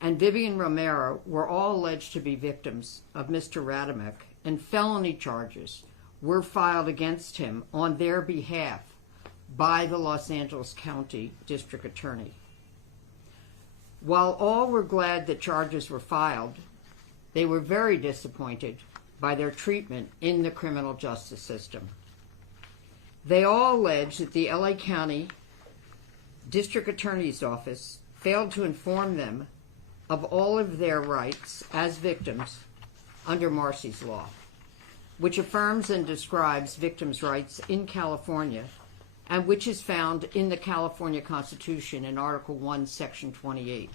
and Vivian Romero were all alleged to be victims of Mr. Radamek, and felony charges were filed against him on their behalf by the Los Angeles County District Attorney. While all were glad that charges were filed, they were very disappointed by their treatment in the criminal justice system. They all alleged that the LA County District Attorney's Office failed to inform them of all of their rights as victims under Marsy's Law, which affirms and describes victims' rights in California and which is found in the California Constitution in Article 1, Section 28.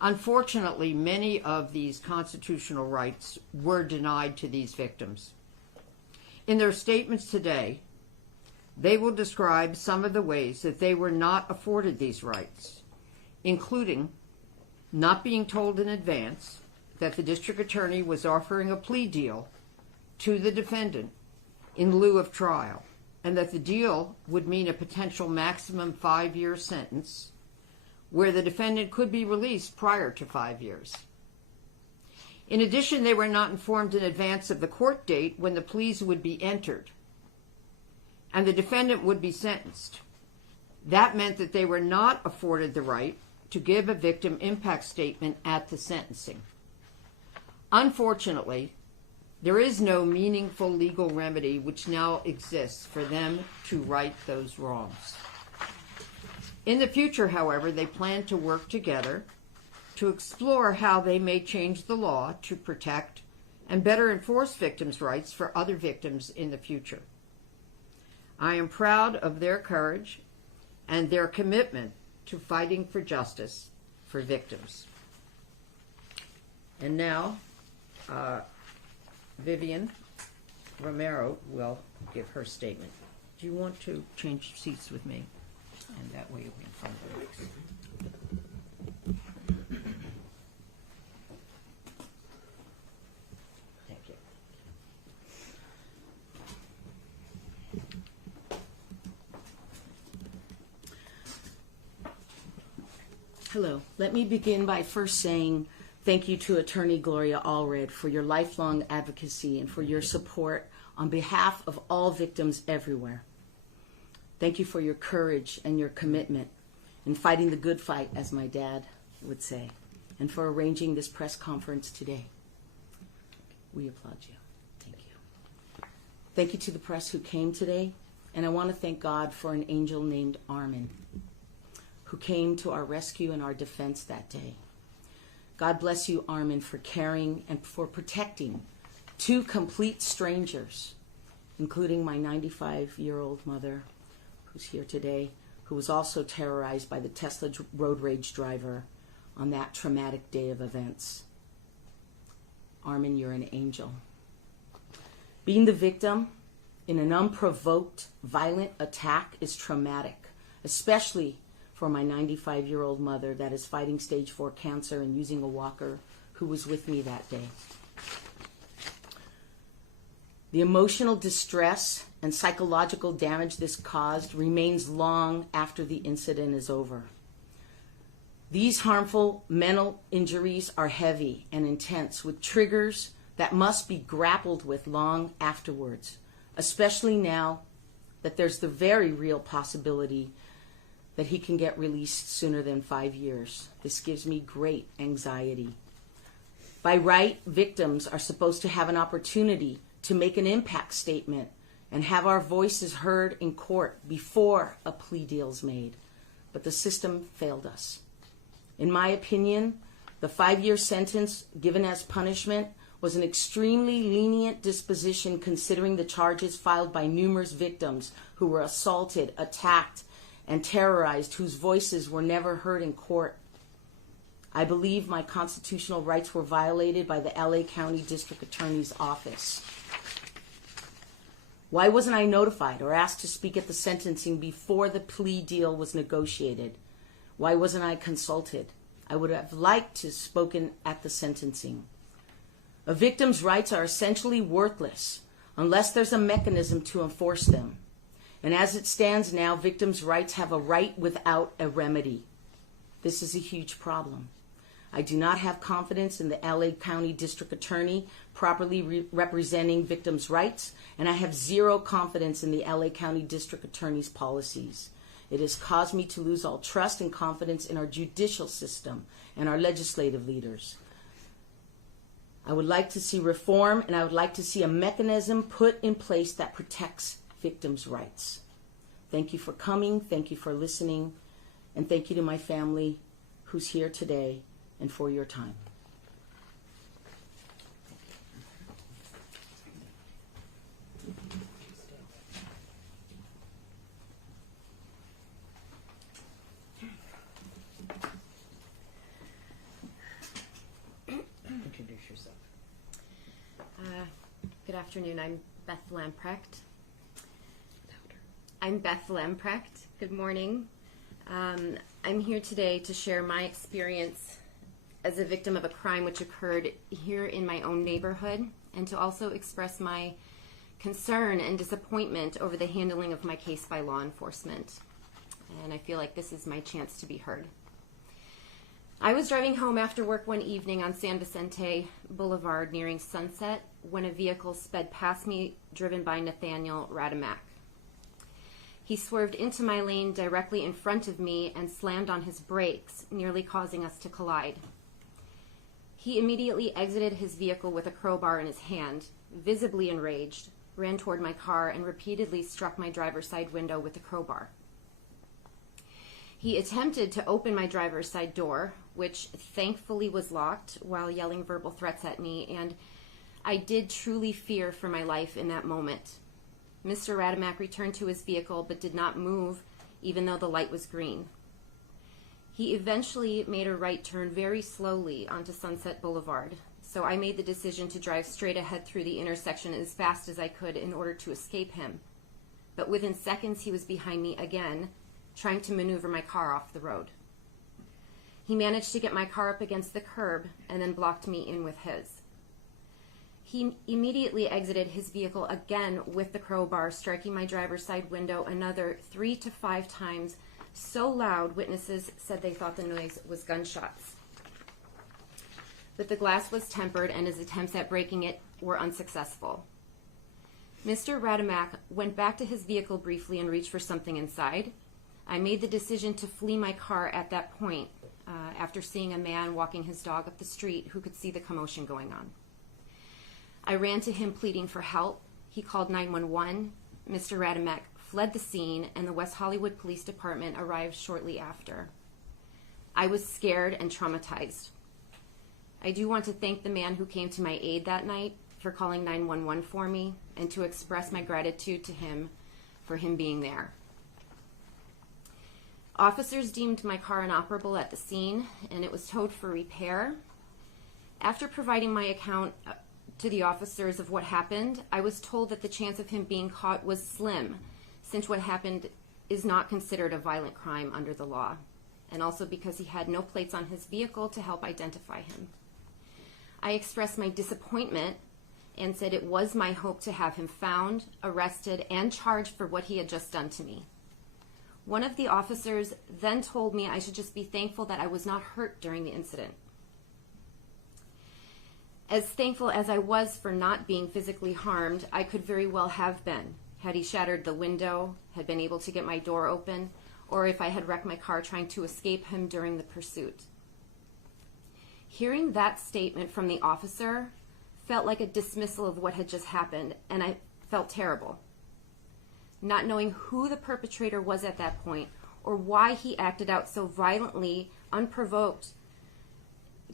Unfortunately, many of these constitutional rights were denied to these victims. In their statements today, they will describe some of the ways that they were not afforded these rights, including not being told in advance that the district attorney was offering a plea deal to the defendant in lieu of trial, and that the deal would mean a potential maximum 5-year sentence where the defendant could be released prior to 5 years. In addition, they were not informed in advance of the court date when the pleas would be entered and the defendant would be sentenced. That meant that they were not afforded the right to give a victim impact statement at the sentencing. Unfortunately, there is no meaningful legal remedy which now exists for them to right those wrongs. In the future, however, they plan to work together to explore how they may change the law to protect and better enforce victims' rights for other victims in the future. I am proud of their courage and their commitment to fighting for justice for victims. And now, Vivian Romero will give her statement. Do you want to change seats with me? And that way you'll be in front of the mics. Thank you. Hello. Let me begin by first saying thank you to Attorney Gloria Allred for your lifelong advocacy and for your support on behalf of all victims everywhere. Thank you for your courage and your commitment in fighting the good fight, as my dad would say, and for arranging this press conference today. We applaud you. Thank you. Thank you to the press who came today, and I want to thank God for an angel named Armin, who came to our rescue and our defense that day. God bless you, Armin, for caring and for protecting two complete strangers, including my 95-year-old mother, who's here today, who was also terrorized by the Tesla road rage driver on that traumatic day of events. Armin, you're an angel. Being the victim in an unprovoked, violent attack is traumatic, especially for my 95-year-old mother that is fighting stage 4 cancer and using a walker, who was with me that day. The emotional distress and psychological damage this caused remains long after the incident is over. These harmful mental injuries are heavy and intense, with triggers that must be grappled with long afterwards, especially now that there's the very real possibility that he can get released sooner than 5 years. This gives me great anxiety. By right, victims are supposed to have an opportunity to make an impact statement and have our voices heard in court before a plea deal is made. But the system failed us. In my opinion, the 5-year sentence given as punishment was an extremely lenient disposition considering the charges filed by numerous victims who were assaulted, attacked, and terrorized, whose voices were never heard in court. I believe my constitutional rights were violated by the LA County District Attorney's Office. Why wasn't I notified or asked to speak at the sentencing before the plea deal was negotiated? Why wasn't I consulted? I would have liked to have spoken at the sentencing. A victim's rights are essentially worthless unless there's a mechanism to enforce them. And as it stands now, victims' rights have a right without a remedy. This is a huge problem. I do not have confidence in the LA County District Attorney properly representing victims' rights, and I have zero confidence in the LA County District Attorney's policies. It has caused me to lose all trust and confidence in our judicial system and our legislative leaders. I would like to see reform, and I would like to see a mechanism put in place that protects victims' rights. Thank you for coming, thank you for listening, and thank you to my family who's here today and for your time. Introduce yourself. Good afternoon. I'm Beth Lamprou. Good morning. I'm here today to share my experience as a victim of a crime which occurred here in my own neighborhood, and to also express my concern and disappointment over the handling of my case by law enforcement. And I feel like this is my chance to be heard. I was driving home after work one evening on San Vicente Boulevard nearing Sunset when a vehicle sped past me, driven by Nathaniel Rademack. He swerved into my lane directly in front of me and slammed on his brakes, nearly causing us to collide. He immediately exited his vehicle with a crowbar in his hand, visibly enraged, ran toward my car, and repeatedly struck my driver's side window with the crowbar. He attempted to open my driver's side door, which thankfully was locked, while yelling verbal threats at me, and I did truly fear for my life in that moment. Mr. Rademack returned to his vehicle but did not move, even though the light was green. He eventually made a right turn very slowly onto Sunset Boulevard, so I made the decision to drive straight ahead through the intersection as fast as I could in order to escape him. But within seconds, he was behind me again, trying to maneuver my car off the road. He managed to get my car up against the curb and then blocked me in with his. He immediately exited his vehicle again with the crowbar, striking my driver's side window another 3 to 5 times, so loud witnesses said they thought the noise was gunshots. But the glass was tempered and his attempts at breaking it were unsuccessful. Mr. Rademack went back to his vehicle briefly and reached for something inside. I made the decision to flee my car at that point, after seeing a man walking his dog up the street who could see the commotion going on. I ran to him pleading for help. He called 911. Mr. Rademack fled the scene, and the West Hollywood Police Department arrived shortly after. I was scared and traumatized. I do want to thank the man who came to my aid that night for calling 911 for me, and to express my gratitude to him for him being there. Officers deemed my car inoperable at the scene, and it was towed for repair. After providing my account to the officers of what happened, I was told that the chance of him being caught was slim, since what happened is not considered a violent crime under the law, and also because he had no plates on his vehicle to help identify him. I expressed my disappointment and said it was my hope to have him found, arrested, and charged for what he had just done to me. One of the officers then told me I should just be thankful that I was not hurt during the incident. As thankful as I was for not being physically harmed, I could very well have been, had he shattered the window, had been able to get my door open, or if I had wrecked my car trying to escape him during the pursuit. Hearing that statement from the officer felt like a dismissal of what had just happened, and I felt terrible. Not knowing who the perpetrator was at that point, or why he acted out so violently, unprovoked,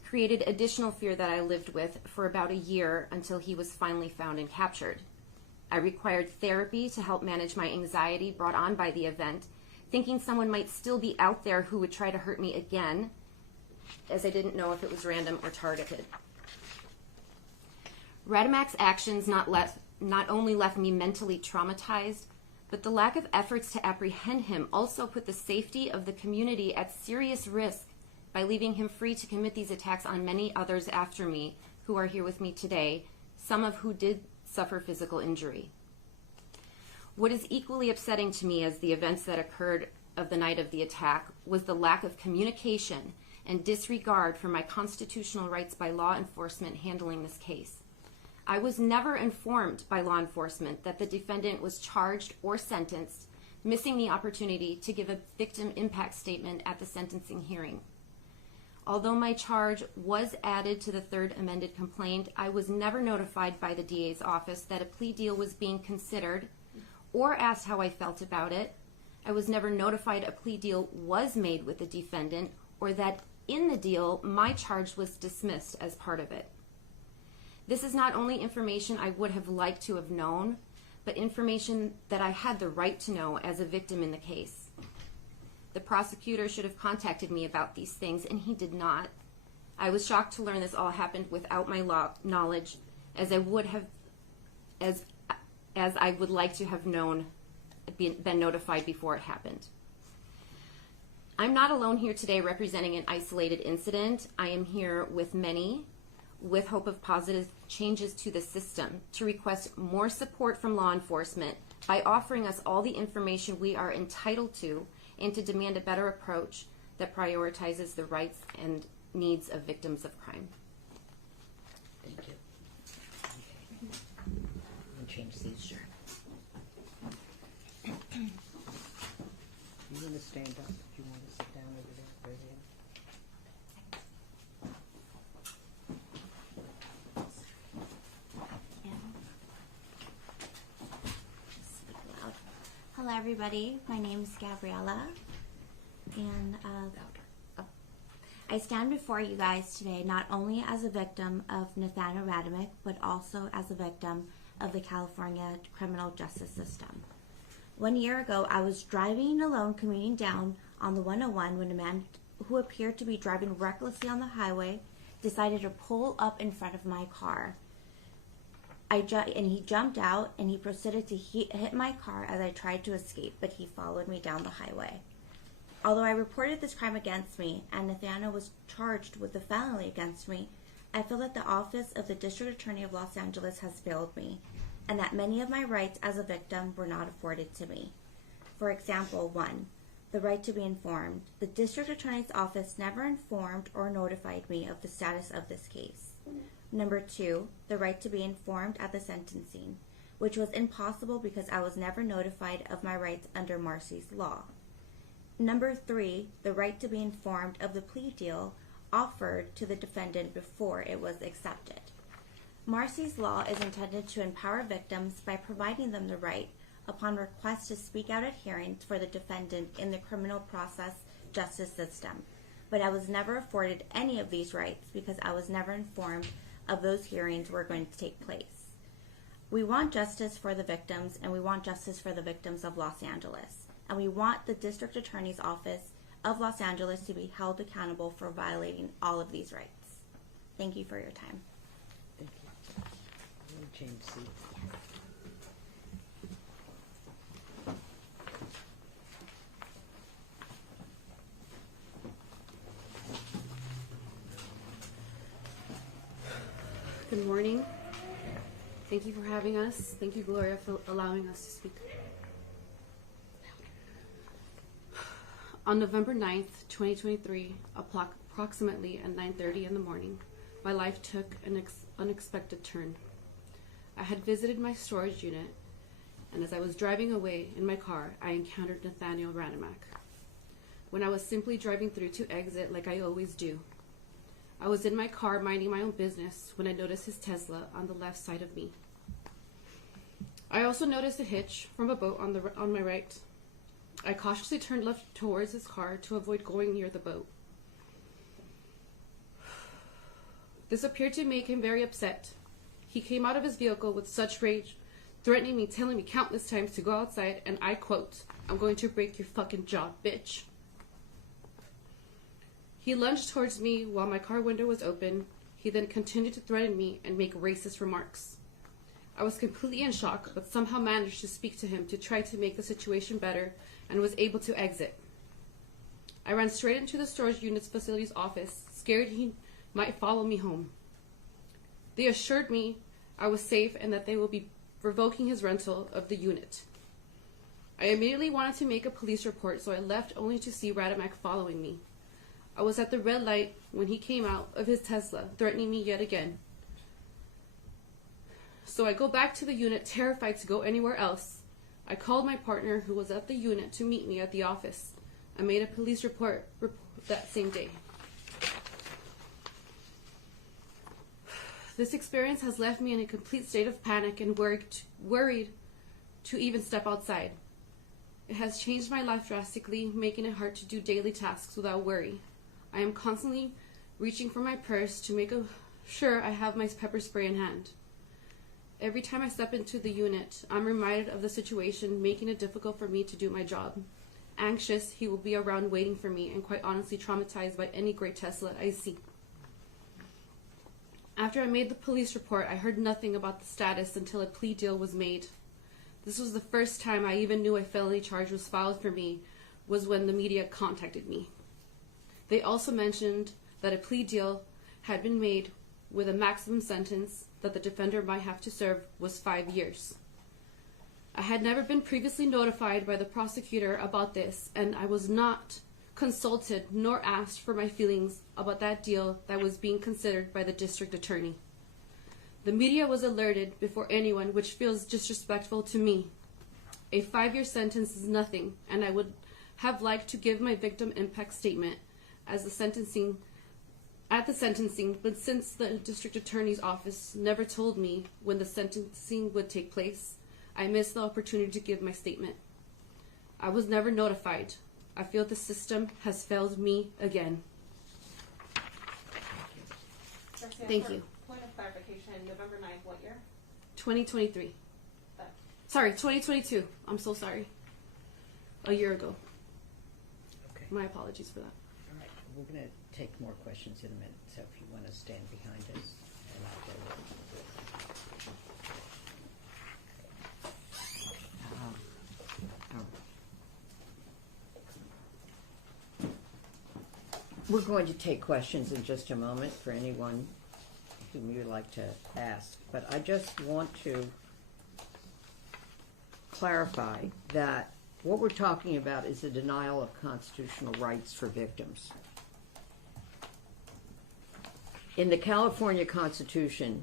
created additional fear that I lived with for about a year until he was finally found and captured. I required therapy to help manage my anxiety brought on by the event, thinking someone might still be out there who would try to hurt me again, as I didn't know if it was random or targeted. Rademack's actions not only left me mentally traumatized, but the lack of efforts to apprehend him also put the safety of the community at serious risk by leaving him free to commit these attacks on many others after me who are here with me today, some of who did suffer physical injury. What is equally upsetting to me as the events that occurred of the night of the attack was the lack of communication and disregard for my constitutional rights by law enforcement handling this case. I was never informed by law enforcement that the defendant was charged or sentenced, missing the opportunity to give a victim impact statement at the sentencing hearing. Although my charge was added to the third amended complaint, I was never notified by the DA's office that a plea deal was being considered or asked how I felt about it. I was never notified a plea deal was made with the defendant or that in the deal my charge was dismissed as part of it. This is not only information I would have liked to have known, but information that I had the right to know as a victim in the case. The prosecutor should have contacted me about these things, and he did not. I was shocked to learn this all happened without my knowledge, as I would like to have known, been notified before it happened. I'm not alone here today representing an isolated incident. I am here with many, with hope of positive changes to the system, to request more support from law enforcement by offering us all the information we are entitled to, and to demand a better approach that prioritizes the rights and needs of victims of crime. Thank you. Okay. I'm going to change these, sure. You want to stand up? Do you want to sit down over there? Right there? Speak loud. Hello, everybody. My name is Gabriella, and I stand before you guys today not only as a victim of Nathaniel Radamick, but also as a victim of the California criminal justice system. 1 year ago, I was driving alone, commuting down on the 101 when a man who appeared to be driving recklessly on the highway decided to pull up in front of my car. And he jumped out and he proceeded to hit my car as I tried to escape, but he followed me down the highway. Although I reported this crime against me and Nathaniel was charged with a felony against me, I feel that the office of the District Attorney of Los Angeles has failed me, and that many of my rights as a victim were not afforded to me. For example, 1, the right to be informed. The District Attorney's Office never informed or notified me of the status of this case. Number 2, the right to be informed at the sentencing, which was impossible because I was never notified of my rights under Marcy's law. Number 3, the right to be informed of the plea deal offered to the defendant before it was accepted. Marcy's law is intended to empower victims by providing them the right, upon request, to speak out at hearings for the defendant in the criminal process justice system. But I was never afforded any of these rights because I was never informed of those hearings were going to take place. We want justice for the victims, and we want justice for the victims of Los Angeles. And we want the District Attorney's Office of Los Angeles to be held accountable for violating all of these rights. Thank you for your time. Thank you. I'm going to change seats. Good morning. Thank you for having us. Thank you, Gloria, for allowing us to speak. On November 9th, 2023, approximately at 9:30 in the morning, my life took an unexpected turn. I had visited my storage unit, and as I was driving away in my car, I encountered Nathaniel Radamick. When I was simply driving through to exit like I always do, I was in my car minding my own business when I noticed his Tesla on the left side of me. I also noticed a hitch from a boat on my right. I cautiously turned left towards his car to avoid going near the boat. This appeared to make him very upset. He came out of his vehicle with such rage, threatening me, telling me countless times to go outside, and I quote, "I'm going to break your fucking jaw, bitch." He lunged towards me while my car window was open. He then continued to threaten me and make racist remarks. I was completely in shock, but somehow managed to speak to him to try to make the situation better and was able to exit. I ran straight into the storage unit's facility's office, scared he might follow me home. They assured me I was safe and that they will be revoking his rental of the unit. I immediately wanted to make a police report, so I left only to see Radamick following me. I was at the red light when he came out of his Tesla, threatening me yet again. So I go back to the unit, terrified to go anywhere else. I called my partner, who was at the unit, to meet me at the office. I made a police report that same day. This experience has left me in a complete state of panic and worried to even step outside. It has changed my life drastically, making it hard to do daily tasks without worry. I am constantly reaching for my purse to make sure I have my pepper spray in hand. Every time I step into the unit, I'm reminded of the situation, making it difficult for me to do my job. Anxious, he will be around waiting for me, and quite honestly traumatized by any gray Tesla I see. After I made the police report, I heard nothing about the status until a plea deal was made. This was the first time I even knew a felony charge was filed for me, was when the media contacted me. They also mentioned that a plea deal had been made with a maximum sentence that the defender might have to serve was 5 years. I had never been previously notified by the prosecutor about this, and I was not consulted nor asked for my feelings about that deal that was being considered by the district attorney. The media was alerted before anyone, which feels disrespectful to me. A 5-year sentence is nothing, and I would have liked to give my victim impact statement at the sentencing, but since the district attorney's office never told me when the sentencing would take place, I missed the opportunity to give my statement. I was never notified. I feel the system has failed me again. Thank you. Point of clarification, November 9th, what year? 2023. Sorry, 2022. I'm so sorry. A year ago. Okay. My apologies for that. All right. We're going to take more questions in a minute, so if you want to stand behind us, and I'll go over. We're going to take questions in just a moment for anyone whom you'd like to ask, but I just want to clarify that what we're talking about is the denial of constitutional rights for victims. In the California Constitution,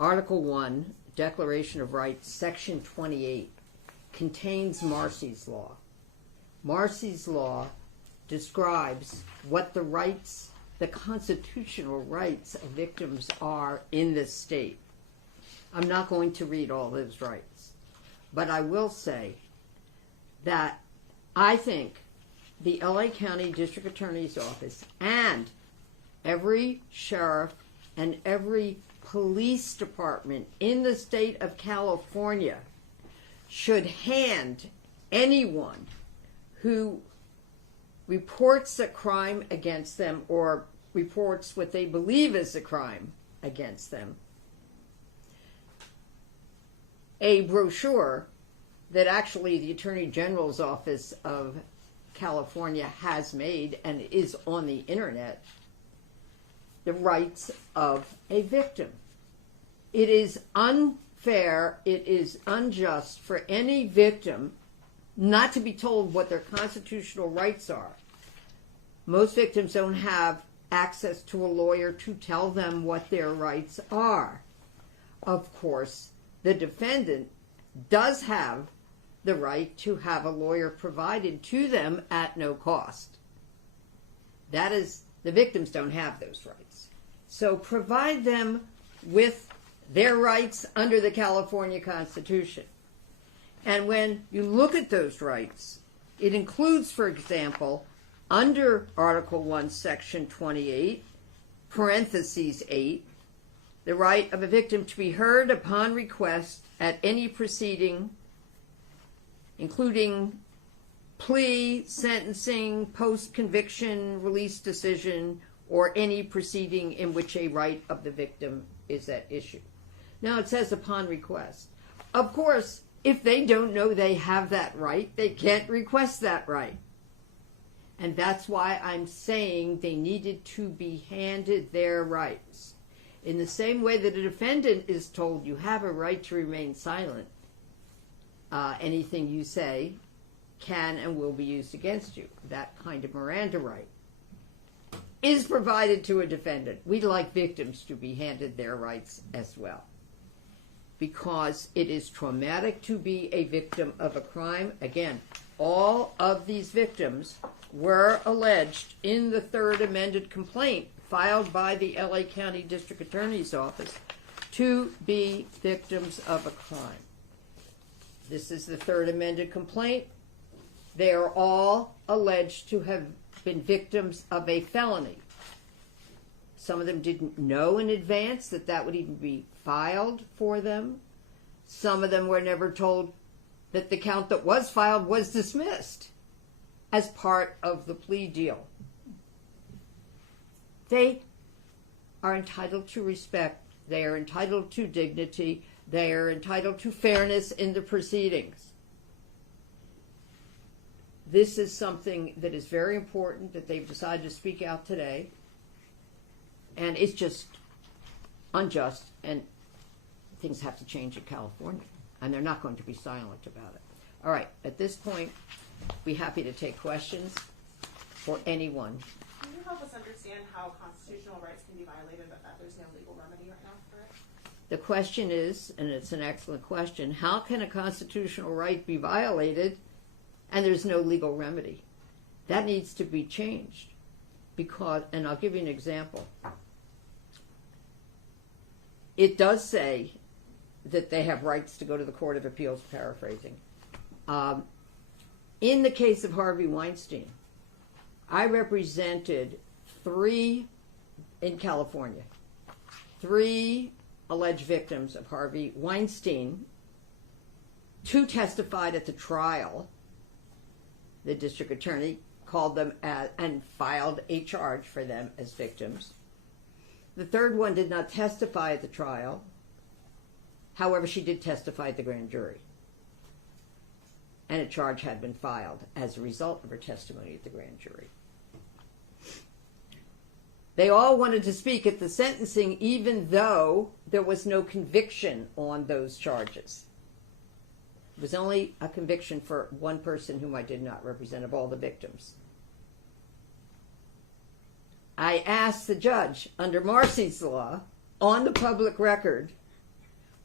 Article 1, Declaration of Rights, Section 28, contains Marsy's Law. Marsy's Law describes what the rights, the constitutional rights of victims are in this state. I'm not going to read all those rights, but I will say that I think the LA County District Attorney's Office and every sheriff and every police department in the state of California should hand anyone who reports a crime against them or reports what they believe is a crime against them a brochure that actually the Attorney General's Office of California has made and is on the internet, the rights of a victim. It is unfair, it is unjust for any victim not to be told what their constitutional rights are. Most victims don't have access to a lawyer to tell them what their rights are. Of course, the defendant does have the right to have a lawyer provided to them at no cost. That is, the victims don't have those rights. So provide them with their rights under the California Constitution. And when you look at those rights, it includes, for example, under Article 1, Section 28, parentheses 8, the right of a victim to be heard upon request at any proceeding, including plea, sentencing, post-conviction, release decision, or any proceeding in which a right of the victim is at issue. Now it says upon request. Of course, if they don't know they have that right, they can't request that right. And that's why I'm saying they needed to be handed their rights. In the same way that a defendant is told you have a right to remain silent, anything you say can and will be used against you. That kind of Miranda right. is provided to a defendant. We'd like victims to be handed their rights as well, because it is traumatic to be a victim of a crime. Again, all of these victims were alleged in the third amended complaint filed by the LA County District Attorney's Office to be victims of a crime. This is the third amended complaint. They are all alleged to have been victims of a felony. Some of them didn't know in advance that that would even be filed for them. Some of them were never told that the count that was filed was dismissed as part of the plea deal. They are entitled to respect. They are entitled to dignity. They are entitled to fairness in the proceedings. This is something that is very important that they've decided to speak out today. And it's just unjust, and things have to change in California. And they're not going to be silent about it. All right, at this point, be happy to take questions for anyone. Can you help us understand how constitutional rights can be violated, but that there's no legal remedy right now for it? The question is, and it's an excellent question, how can a constitutional right be violated and there's no legal remedy? That needs to be changed. Because, and I'll give you an example. It does say that they have rights to go to the Court of Appeals, paraphrasing. In the case of Harvey Weinstein, I represented in California, 3 alleged victims of Harvey Weinstein. 2 testified at the trial. The district attorney called them and filed a charge for them as victims. The third one did not testify at the trial. However, she did testify at the grand jury. And a charge had been filed as a result of her testimony at the grand jury. They all wanted to speak at the sentencing, even though there was no conviction on those charges. It was only a conviction for one person whom I did not represent of all the victims. I asked the judge, under Marcy's law, on the public record,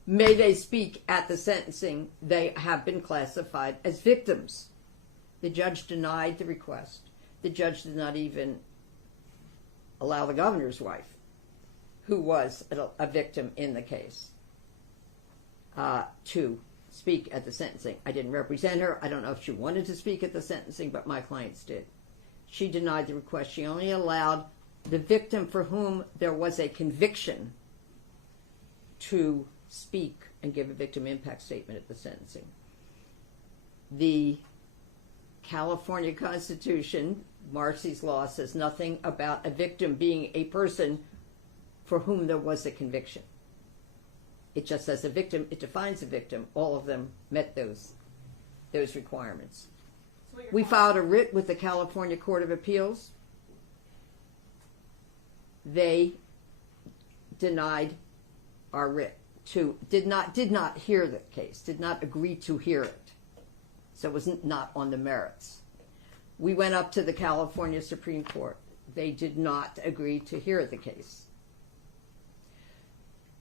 may they speak at the sentencing? They have been classified as victims. The judge denied the request. The judge did not even allow the governor's wife, who was a victim in the case, to speak at the sentencing. I didn't represent her. I don't know if she wanted to speak at the sentencing, but my clients did. She denied the request. She only allowed the victim for whom there was a conviction to speak and give a victim impact statement at the sentencing. The California Constitution, Marcy's law, says nothing about a victim being a person for whom there was a conviction. It just says a victim, it defines a victim. All of them met those requirements. So We filed a writ with the California Court of Appeals. They denied our writ. Did not hear the case, did not agree to hear it. So it was not on the merits. We went up to the California Supreme Court. They did not agree to hear the case.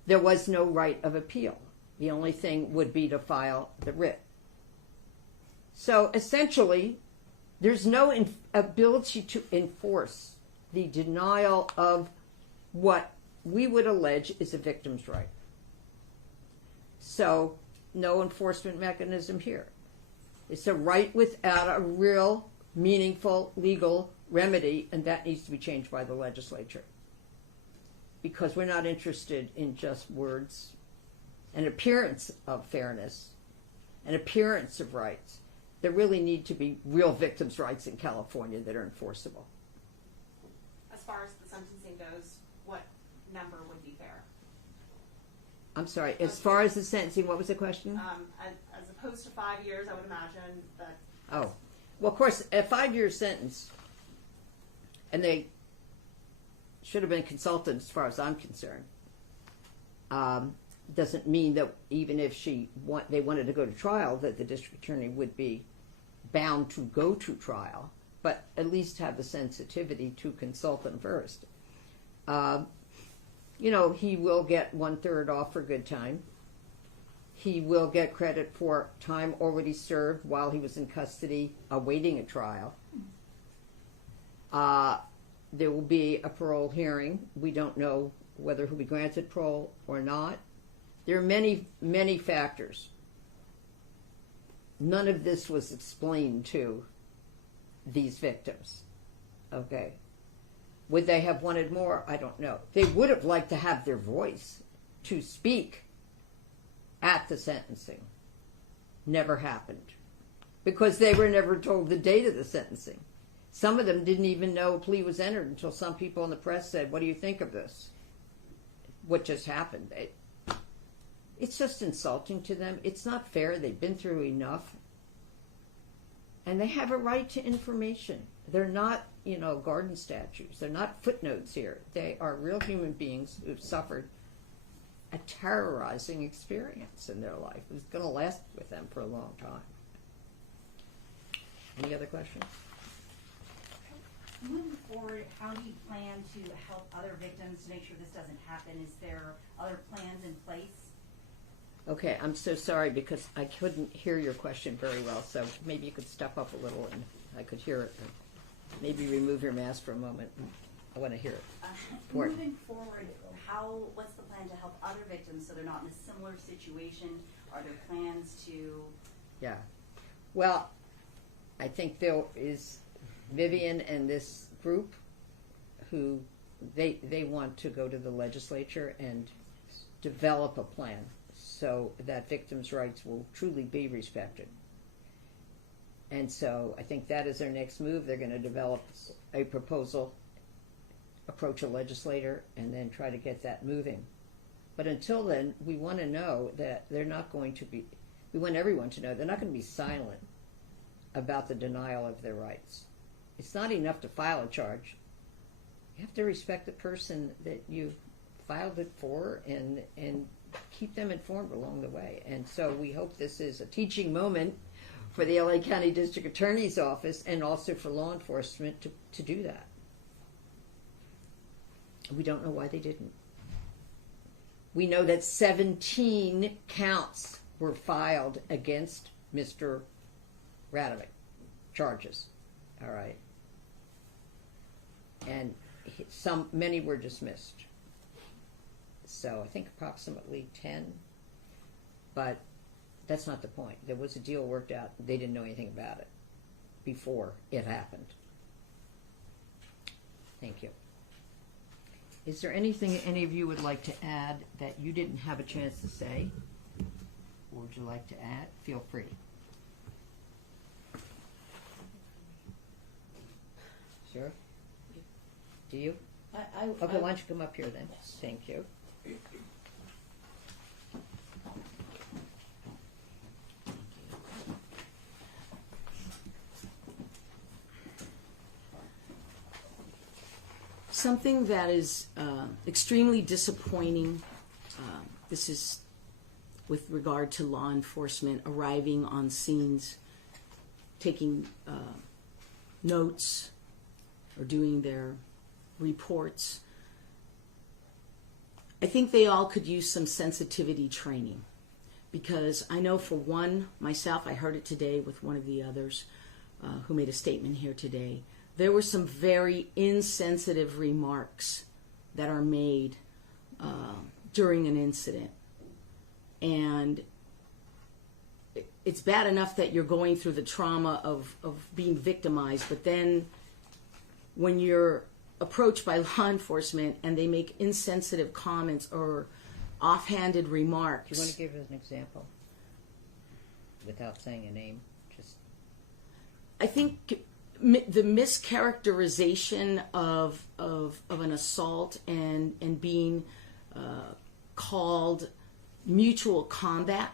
There was no right of appeal. The only thing would be to file the writ. So essentially, there's no ability to enforce the denial of what we would allege is a victim's right. So, no enforcement mechanism here. It's a right without a real, meaningful legal remedy, and that needs to be changed by the legislature. Because we're not interested in just words, an appearance of fairness, an appearance of rights. There really need to be real victims' rights in California that are enforceable. As far as the sentencing goes, what number would be fair? I'm sorry, as far as the sentencing, what was the question? As opposed to 5 years, I would imagine that. Oh, well, of course, a 5-year sentence, and they should have been consulted as far as I'm concerned, doesn't mean that even if they wanted to go to trial, that the district attorney would be bound to go to trial. but at least have the sensitivity to consult them first. He will get 1/3 off for good time. He will get credit for time already served while he was in custody awaiting a trial. There will be a parole hearing. We don't know whether he'll be granted parole or not. There are many, many factors. None of this was explained to these victims. Okay. Would they have wanted more? I don't know. They would have liked to have their voice to speak at the sentencing. Never happened. Because they were never told the date of the sentencing. Some of them didn't even know a plea was entered until some people in the press said, "What do you think of this? What just happened?" It's just insulting to them. It's not fair. They've been through enough. And they have a right to information. They're not, garden statues. They're not footnotes here. They are real human beings who've suffered a terrorizing experience in their life. It's going to last with them for a long time. Any other questions? Moving forward, how do you plan to help other victims to make sure this doesn't happen? Is there other plans in place? Okay, I'm so sorry because I couldn't hear your question very well, so maybe you could step up a little and I could hear it. Maybe remove your mask for a moment. I want to hear it. Moving forward, what's the plan to help other victims so they're not in a similar situation? Are there plans to... Yeah. Well, I think there is Vivian and this group who they want to go to the legislature and develop a plan so that victims' rights will truly be respected. And so I think that is their next move. They're going to develop a proposal, approach a legislator, and then try to get that moving. But until then, we want to know that they're not going to be, we want everyone to know they're not going to be silent about the denial of their rights. It's not enough to file a charge. You have to respect the person that you filed it for and keep them informed along the way. And so we hope this is a teaching moment for the LA County District Attorney's Office and also for law enforcement to do that. We don't know why they didn't. We know that 17 counts were filed against Mr. Radovic. Charges. All right. And many were dismissed. So I think approximately 10. But that's not the point. There was a deal worked out. They didn't know anything about it before it happened. Thank you. Is there anything any of you would like to add that you didn't have a chance to say? Or would you like to add? Feel free. Sure? Do you? Okay, why don't you come up here then? Thank you. Something that is extremely disappointing, this is with regard to law enforcement arriving on scenes, taking notes or doing their reports. I think they all could use some sensitivity training, because I know for one, myself, I heard it today with one of the others who made a statement here today. There were some very insensitive remarks that are made during an incident. And it's bad enough that you're going through the trauma of being victimized, but then when you're approached by law enforcement and they make insensitive comments or offhanded remarks. Do you want to give us an example? Without saying a name, just... I think the mischaracterization of an assault and being called mutual combat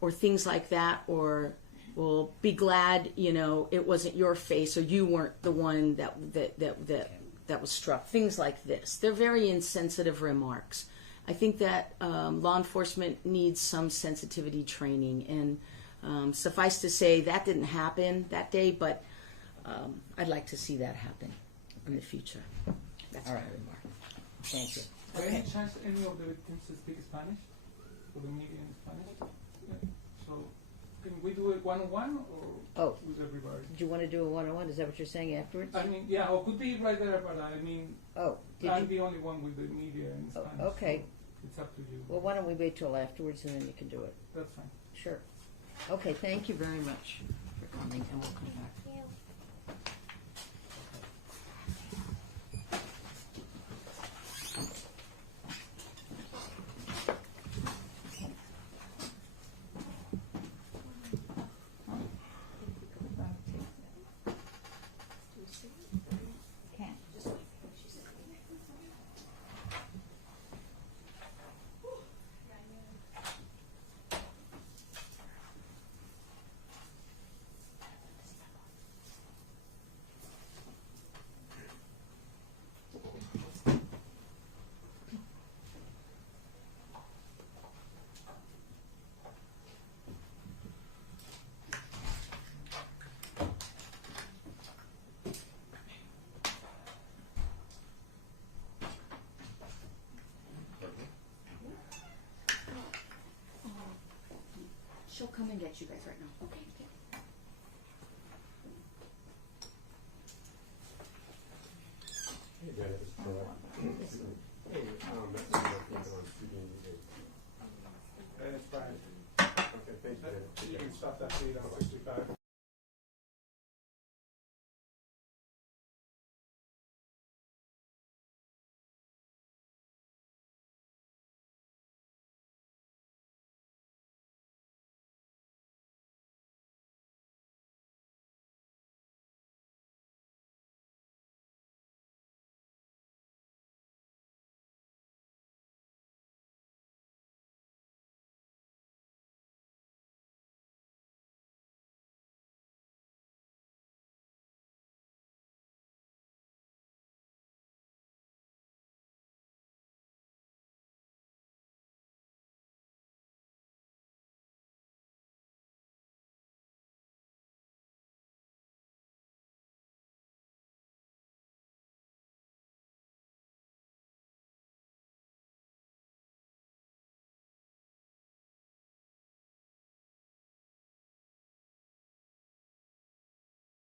or things like that, or well, be glad it wasn't your face or you weren't the one that was struck. Things like this. They're very insensitive remarks. I think that law enforcement needs some sensitivity training, and suffice to say that didn't happen that day, but I'd like to see that happen in the future. That's All my right. remark. Thank you. By any chance any of the victims speak Spanish? For the media in Spanish? Yeah. So can we do it one-on-one or with everybody? Do you want to do a one-on-one? Is that what you're saying afterwards? I mean, yeah, or could be right there, but I mean, Did I'm you? the only one with the media in Spanish. Okay. So it's up to you. Well, why don't we wait till afterwards and then you can do it. That's fine. Sure. Okay, thank you very much for coming, and we'll come back. Thank you. She'll come and get you guys right now. Okay.